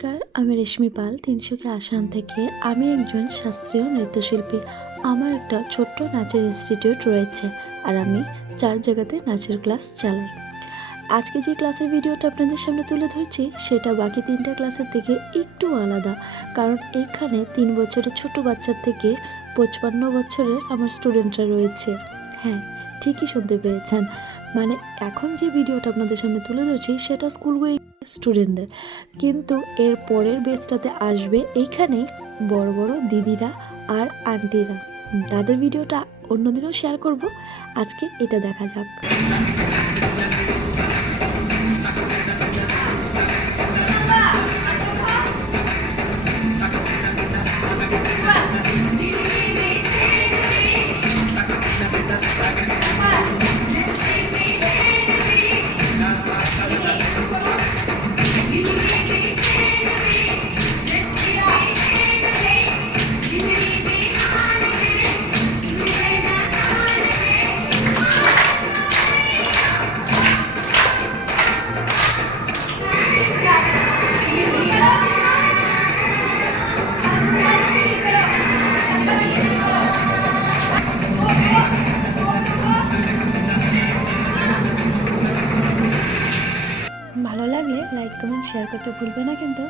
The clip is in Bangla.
নমস্কার, আমি রেশমি পাল তিনসুকিয়া আসাম থেকে। আমি একজন শাস্ত্রীয় নৃত্যশিল্পী। আমার একটা ছোট্ট নাচের ইনস্টিটিউট রয়েছে আর আমি 4 জায়গাতে নাচের ক্লাস চালাই। আজকে যে ক্লাসের ভিডিওটা আপনাদের সামনে তুলে ধরছি সেটা বাকি 3টা ক্লাসের থেকে একটু আলাদা, কারণ এইখানে 3 বছরের ছোট বাচ্চার থেকে 55 বছরের আমার স্টুডেন্টরা রয়েছে। হ্যাঁ, ঠিকই শুনতে পেয়েছেন, মানে এখন যে ভিডিওটা আপনাদের সামনে তুলে ধরছি সেটা স্কুল গোয়িং স্টুডেন্টদের, কিন্তু এর পরের বেচটাতে আসবে এইখানে বড় বড় দিদিরা আর আন্টিরা। তাদের ভিডিওটা অন্যদিনও শেয়ার করব, আজকে এটা দেখা যাক। ভালো লাগলে লাইক কমেন্ট শেয়ার করতে ভুলবে না কিন্তু।